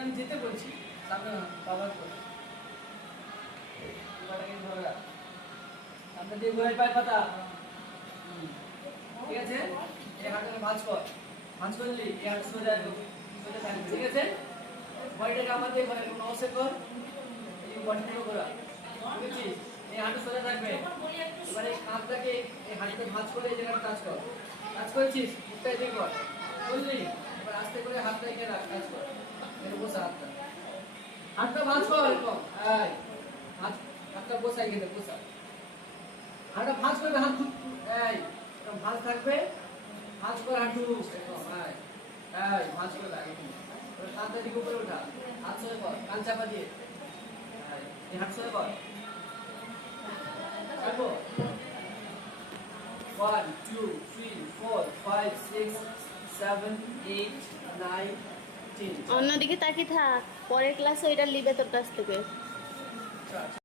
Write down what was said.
আমি যেতে বলছি সামনে বাবার সামনে দিয়ে ঘোরাই পায় পাতা। ঠিক আছে, এই হাতটাকে ভাঁজ কর, ভাঁজ করলি এই হাত সোজা সোজা থাকবে। ঠিক আছে, বডিটাকে আমাদের ঘরে নমস্কার কর, এই বডিটাকে ঘোরা। বুঝেছিস? এই হাঁটু সোজা থাকবে। এবারে কাঁধটাকে এই হাঁটুতে ভাঁজ করে এই জায়গাটা টাচ কর। টাচ করেছিস, মুখটা এদিকে কর, বুঝলি? এবার আস্তে করে হাতটা এখানে রাখ, টাচ কর, এখানে বসা হাতটা, হাতটা ভাঁজ কর এরকম। এই হাতটা বসা, এখানে বসা, হাতটা ভাঁজ করবে, হাত এই এরকম ভাঁজ থাকবে, ভাঁজ কর হাঁটু এরকম। এই ভাঁজ করে রাখ এরকম। এবার কাঁধটা দিকে উপরে ওঠা, হাত সোজা কর, কান চাপা দিয়ে এই হাত সোজা কর। 1 2 3 4 5 6 7 8 9 10। অন্যদিকে তাকিয়ে থাক, পরের ক্লাসে ওইটা লিবে তোর কাছ থেকে।